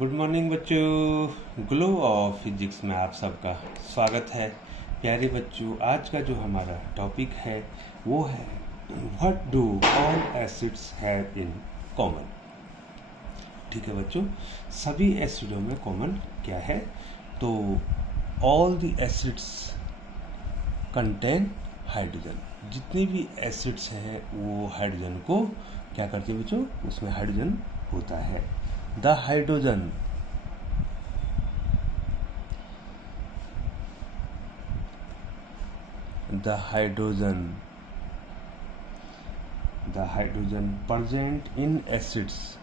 Good morning बच्चों, glow of physics में आप सबका स्वागत है। प्यारे बच्चों, आज का जो हमारा टॉपिक है वो है what do all acids have in common. ठीक है बच्चों, सभी एसिडों में कॉमन क्या है? तो all the acids contain hydrogen. जितनी भी एसिड्स हैं वो हाइड्रोजन को क्या करती है बच्चों? उसमें हाइड्रोजन होता है। The hydrogen present in acids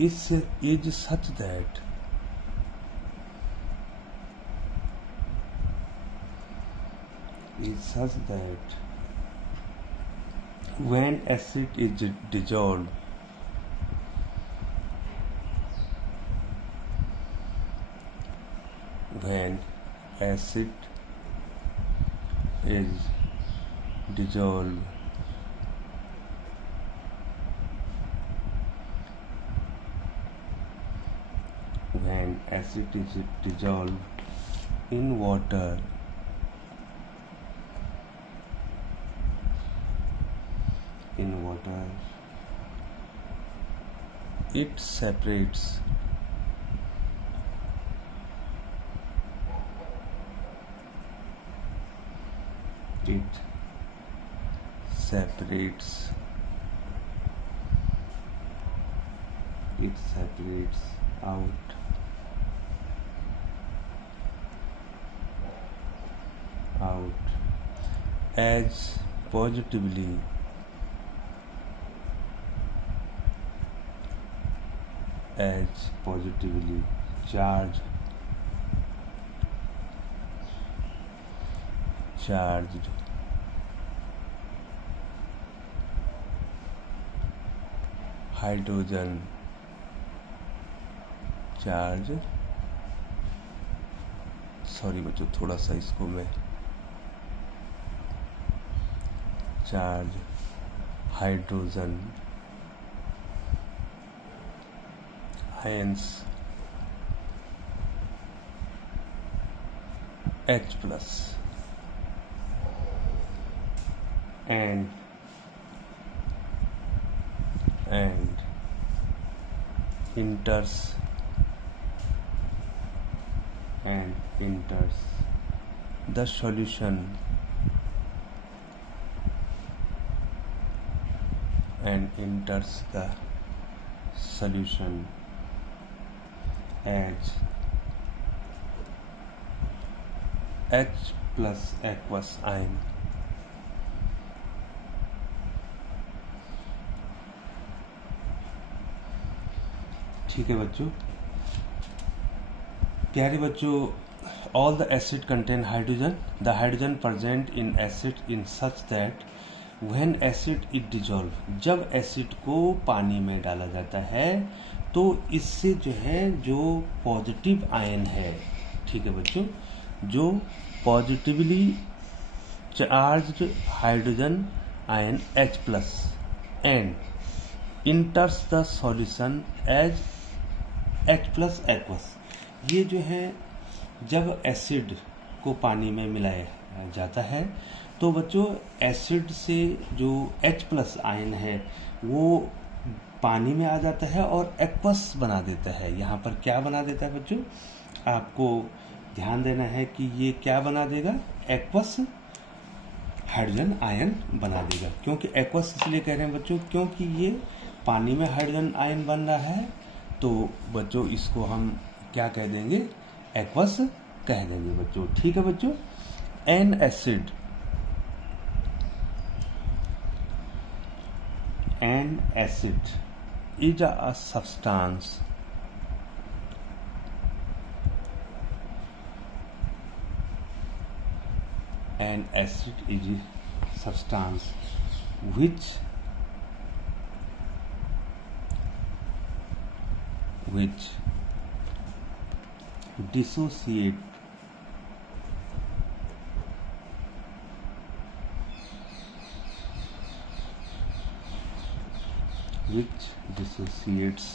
is such that when acid is dissolved in water, it separates out as positively charged hydrogen sorry बच्चों, थोड़ा सा इसको मैं charge hydrogen ions H plus and enters the solution as H plus aqueous ion. ठीक है बच्चों, प्यारे बच्चों, all the acid contain hydrogen. The hydrogen present in acid in such that when acid is dissolved, जब acid को पानी में डाला जाता है तो इससे जो है जो पॉजिटिव आयन है, ठीक है बच्चों, जो positively charged hydrogen ion H plus and enters the solution as H plus aqueous. ये जो है जब एसिड को पानी में मिलाया जाता है तो बच्चों एसिड से जो H प्लस आयन है वो पानी में आ जाता है और एक्वस बना देता है। यहाँ पर क्या बना देता है बच्चों? आपको ध्यान देना है कि ये क्या बना देगा? एक्वस हाइड्रोजन आयन बना देगा। क्योंकि एक्वस इसलिए कह रहे हैं बच्चों क्योंकि ये पानी में हाइड्रोजन आयन बन रहा है, तो बच्चों इसको हम क्या कह देंगे? एक्वस कह देंगे बच्चों। ठीक है बच्चों, N acid is a substance an acid is a substance which which dissociate which dissociates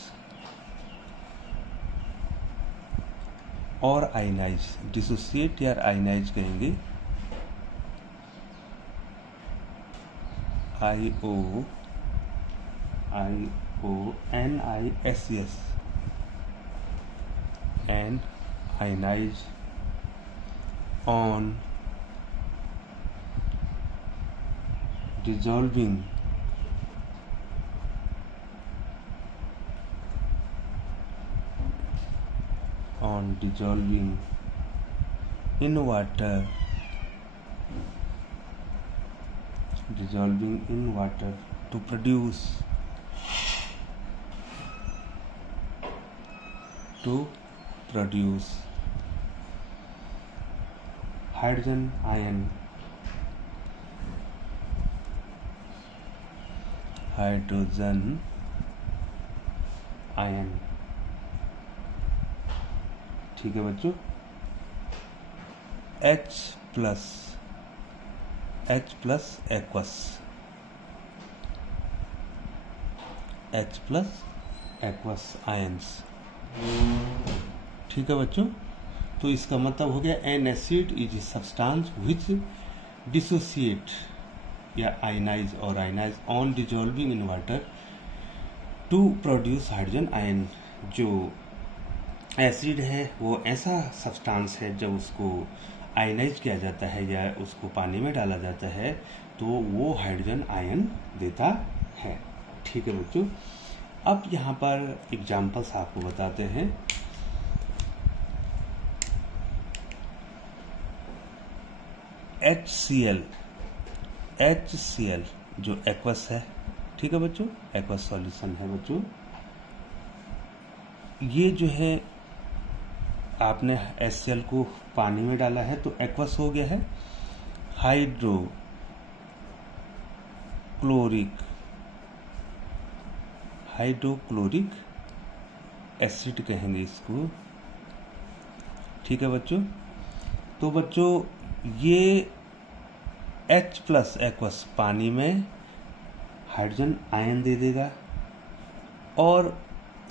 और आयनाइज, डिसोसिएट या आयनाइज कहेंगे, IONISES and ionize on dissolving in water, to produce hydrogen ion। ठीक है बच्चों, H प्लस एक्वस आयंस। ठीक है बच्चों, तो इसका मतलब हो गया an acid is a substance which dissociate या आयनाइज और ionise on dissolving in water to produce hydrogen ion. जो एसिड है वो ऐसा सब्सटेंस है जब उसको आयनाइज किया जाता है या उसको पानी में डाला जाता है तो वो हाइड्रोजन आयन देता है। ठीक है बच्चों, अब यहाँ पर एग्जाम्पल्स आपको बताते हैं। HCl जो एक्वस है, ठीक है बच्चों, एक्वस सॉल्यूशन है बच्चों। ये जो है आपने HCl को पानी में डाला है तो एक्वस हो गया है। हाइड्रोक्लोरिक एसिड कहेंगे इसको। ठीक है बच्चों, तो बच्चों ये H प्लस एक्वस पानी में हाइड्रोजन आयन दे देगा और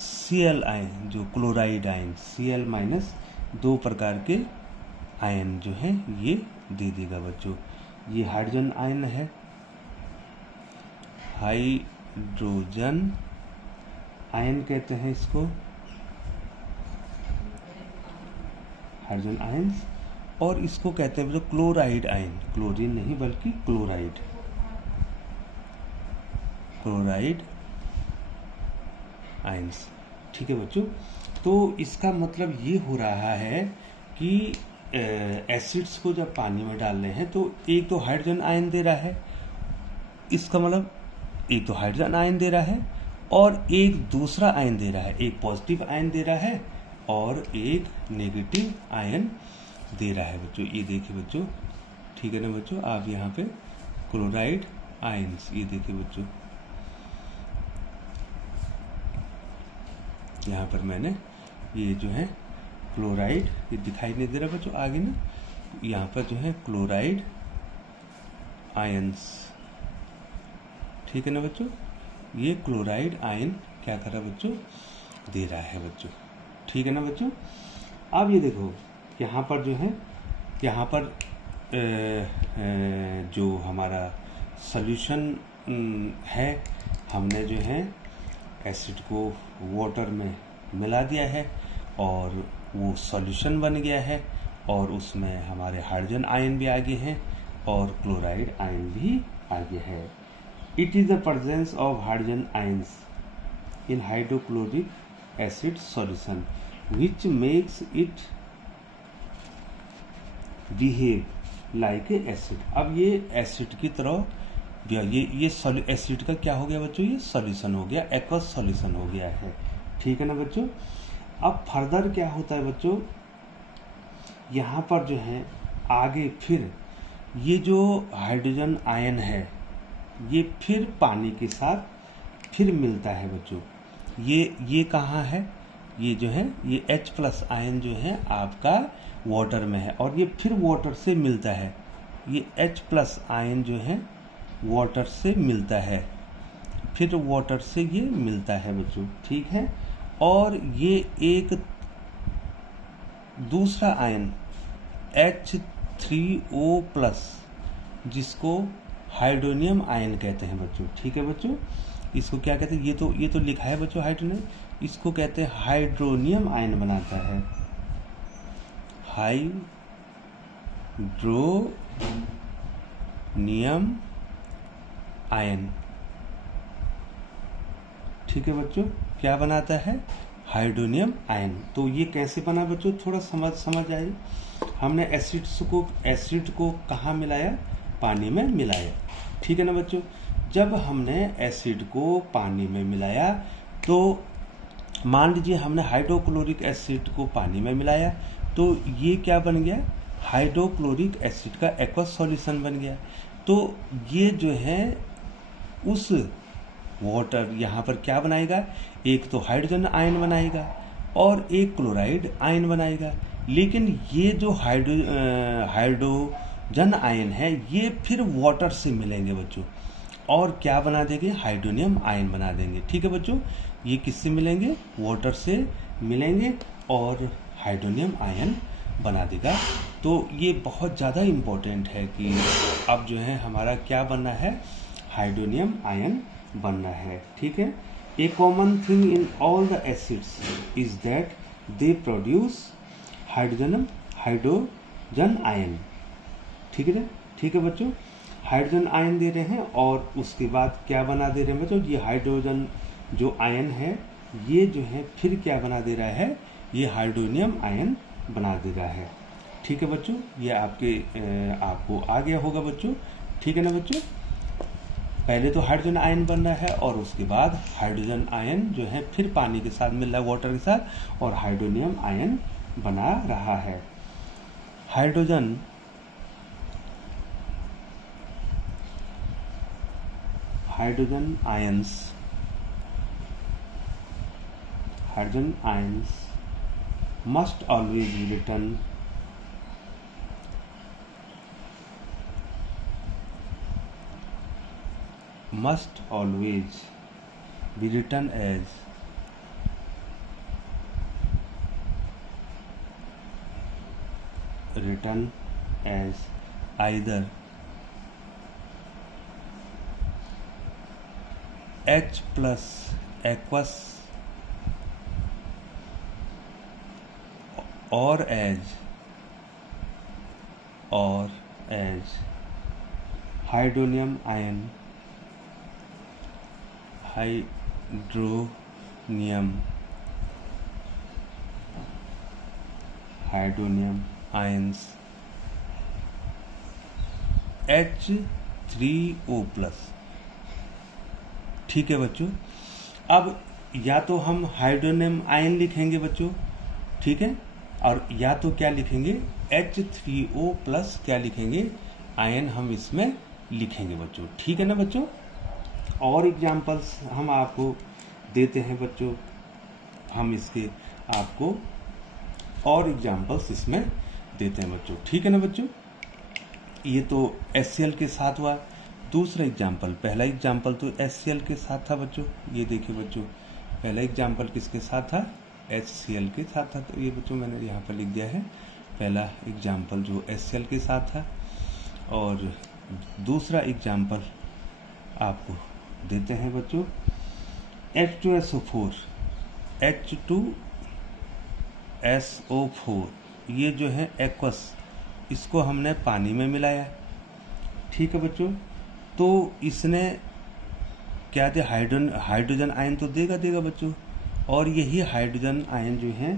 Cl आयन जो क्लोराइड आयन Cl माइनस 2 प्रकार के आयन जो है ये दे देगा बच्चों। ये हाइड्रोजन आयन है, हाइड्रोजन आयन कहते हैं इसको, हाइड्रोजन आयन। और इसको कहते हैं बच्चों क्लोराइड आयन, क्लोरीन नहीं बल्कि क्लोराइड आयंस। ठीक है बच्चों, तो इसका मतलब ये हो रहा है कि एसिड्स को जब पानी में डाल रहे हैं तो एक तो हाइड्रोजन आयन दे रहा है, इसका मतलब एक तो हाइड्रोजन आयन दे रहा है और एक दूसरा आयन दे रहा है, एक पॉजिटिव आयन दे रहा है और एक नेगेटिव आयन दे रहा है बच्चों। ये देखिए बच्चों, ठीक है ना बच्चों, आप यहाँ पे क्लोराइड आयंस, ये देखिए बच्चों, यहाँ पर मैंने ये जो है क्लोराइड, ये दिखाई नहीं दे रहा बच्चों आगे ना, यहाँ पर जो है क्लोराइड आयंस। ठीक है ना बच्चों, ये क्लोराइड आयन क्या कर रहा है बच्चों, दे रहा है बच्चों। ठीक है ना बच्चों, अब ये देखो यहाँ पर जो है, यहाँ पर जो हमारा सॉल्यूशन है, हमने जो है एसिड को वाटर में मिला दिया है और वो सॉल्यूशन बन गया है और उसमें हमारे हाइड्रोजन आयन भी आगे हैं और क्लोराइड आयन भी आगे है। It is the presence of hydrogen ions in hydrochloric acid solution which makes it behave like a acid. अब ये एसिड की तरह, ये एसिड का क्या हो गया बच्चों, ये सॉल्यूशन हो गया, एक्वस सॉल्यूशन हो गया है। ठीक है ना बच्चों, अब फर्दर क्या होता है बच्चों, यहाँ पर जो है आगे फिर ये जो हाइड्रोजन आयन है ये फिर पानी के साथ फिर मिलता है बच्चों। ये कहाँ है, ये जो है ये H+ आयन जो है आपका वाटर में है और ये फिर वाटर से मिलता है। ये H+ आयन जो है वाटर से मिलता है, फिर वाटर से ये मिलता है बच्चों, ठीक है। और ये एक दूसरा आयन H3O+, जिसको हाइड्रोनियम आयन कहते हैं बच्चों, ठीक है बच्चों। इसको क्या कहते हैं, ये तो लिखा है बच्चों हाइड्रोनियम, इसको कहते हैं हाइड्रोनियम आयन बनाता है, हाइड्रोनियम आयन, ठीक है बच्चों। क्या बनाता है, हाइड्रोनियम आयन। तो ये कैसे बना बच्चों, थोड़ा समझ आए। हमने एसिड को कहाँ मिलाया, पानी में मिलाया, ठीक है ना बच्चों। जब हमने एसिड को पानी में मिलाया तो मान लीजिए हमने हाइड्रोक्लोरिक एसिड को पानी में मिलाया तो ये क्या बन गया, हाइड्रोक्लोरिक एसिड का एक्वस सॉल्यूशन बन गया। तो ये जो है उस वाटर यहाँ पर क्या बनाएगा, एक तो हाइड्रोजन आयन बनाएगा और एक क्लोराइड आयन बनाएगा। लेकिन ये जो हाइड्रोजन आयन है ये फिर वाटर से मिलेंगे बच्चों और क्या बना देंगे, हाइड्रोनियम आयन बना देंगे, ठीक है बच्चों। ये किससे मिलेंगे, वाटर से मिलेंगे और हाइड्रोनियम आयन बना देगा। तो ये बहुत ज़्यादा इम्पोर्टेंट है कि अब जो है हमारा क्या बनना है, हाइड्रोनियम आयन बनना है, ठीक है। A common thing in all the acids is that they produce hydrogen ion, ठीक है ना, ठीक है बच्चों। हाइड्रोजन आयन दे रहे हैं और उसके बाद क्या बना दे रहे हैं बच्चों, ये हाइड्रोजन जो आयन है ये जो है फिर क्या बना दे रहा है, ये हाइड्रोनियम आयन बना दे रहा है, ठीक है बच्चों। ये आपको आ गया होगा बच्चों, ठीक है ना बच्चों। पहले तो हाइड्रोजन आयन बन रहा है और उसके बाद हाइड्रोजन आयन जो है फिर पानी के साथ मिल रहा है, वाटर के साथ, और हाइड्रोनियम आयन बना रहा है। Hydrogen ions must always be written as either H+ aqueous or as hydronium ion, hydronium ions H3O+, ठीक है बच्चों। अब या तो हम हाइड्रोनियम आयन लिखेंगे बच्चों, ठीक है, और या तो क्या लिखेंगे, H3O+ क्या लिखेंगे, आयन हम इसमें लिखेंगे बच्चों, ठीक है ना बच्चों। और एग्जाम्पल्स हम आपको देते हैं बच्चों, हम इसके आपको और एग्जाम्पल्स इसमें देते हैं बच्चों, ठीक है ना बच्चों। ये तो HCl के साथ हुआ। दूसरा एग्जाम्पल, पहला एग्जाम्पल तो HCl के साथ था बच्चों, ये देखिए बच्चों, पहला एग्जाम्पल किसके साथ था, HCl के साथ था। तो ये बच्चों मैंने यहाँ पर लिख दिया है, पहला एग्जाम्पल जो HCl के साथ था। और दूसरा एग्जाम्पल आपको देते हैं बच्चों, H2SO4, ये जो है एक्वस, इसको हमने पानी में मिलाया, ठीक है बच्चों। तो इसने क्या दे, हाइड्रोजन आयन तो देगा बच्चों, और यही हाइड्रोजन आयन जो है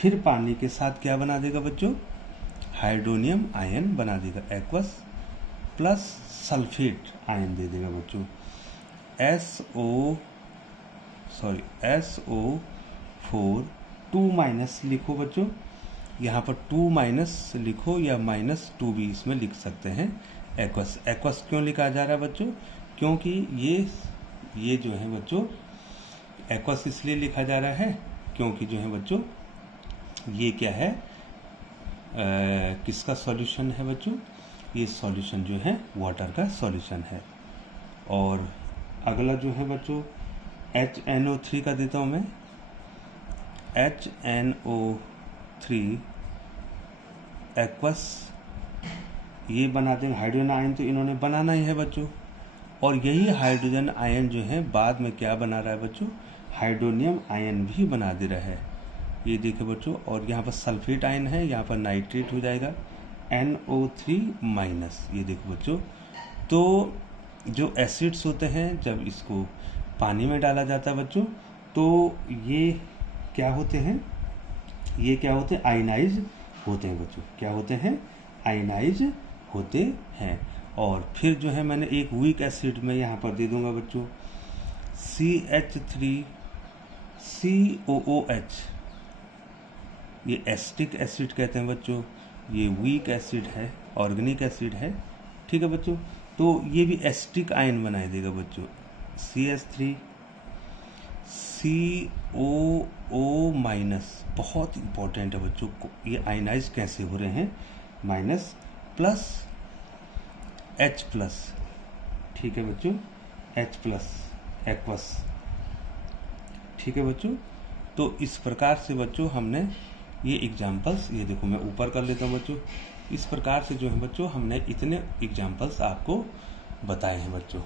फिर पानी के साथ क्या बना देगा बच्चों, हाइड्रोनियम आयन बना देगा, एक्वस प्लस सल्फेट आयन दे देगा बच्चों, SO4 2- लिखो बच्चों, यहाँ पर 2- लिखो या -2 भी इसमें लिख सकते हैं। एक्वस क्यों लिखा जा रहा है बच्चों, क्योंकि ये जो है बच्चों एक्वस इसलिए लिखा जा रहा है क्योंकि जो है बच्चों ये क्या है, किसका सॉल्यूशन है बच्चों, ये सॉल्यूशन जो है वाटर का सॉल्यूशन है। और अगला जो है बच्चों HNO3 का देता हूं मैं, HNO3 एक्वस, ये बना देंगे हाइड्रोजन आयन, तो इन्होंने बनाना ही है बच्चों। और यही हाइड्रोजन आयन जो है बाद में क्या बना रहा है बच्चों, हाइड्रोनियम आयन भी बना दे रहा है। ये देखिए बच्चों, और यहाँ पर सल्फेट आयन है, यहाँ पर नाइट्रेट हो जाएगा NO3-। ये देखो बच्चों, तो जो एसिड्स होते हैं जब इसको पानी में डाला जाता है बच्चों, तो ये क्या होते हैं, ये क्या होते हैं, आयनाइज होते हैं बच्चों। क्या होते हैं, आयनाइज होते हैं। और फिर जो है मैंने एक वीक एसिड में यहाँ पर दे दूंगा बच्चों CH3COOH, ये एस्टिक एसिड कहते हैं बच्चों। ये वीक एसिड है, ऑर्गेनिक एसिड है, ठीक है बच्चों। तो ये भी एस्टिक आयन बनाई देगा बच्चों, CH3COO-, बहुत इंपॉर्टेंट है बच्चों को, ये आयनाइज कैसे हो रहे हैं, माइनस प्लस H+, ठीक है बच्चों, H+ एक्वस, ठीक है बच्चों। तो इस प्रकार से बच्चों हमने ये एग्जाम्पल्स, ये देखो मैं ऊपर कर लेता हूँ बच्चों, इस प्रकार से जो है बच्चों हमने इतने एग्जाम्पल्स आपको बताए हैं बच्चों।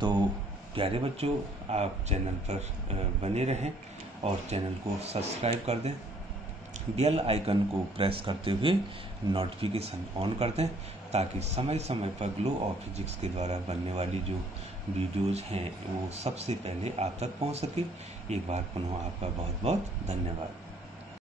तो प्यारे बच्चों, आप चैनल पर बने रहें और चैनल को सब्सक्राइब कर दें, बेल आइकन को प्रेस करते हुए नोटिफिकेशन ऑन कर दें, ताकि समय समय पर ग्लो ऑफ फिजिक्स के द्वारा बनने वाली जो वीडियोज़ हैं वो सबसे पहले आप तक पहुंच सके। एक बार पुनः आपका बहुत बहुत धन्यवाद।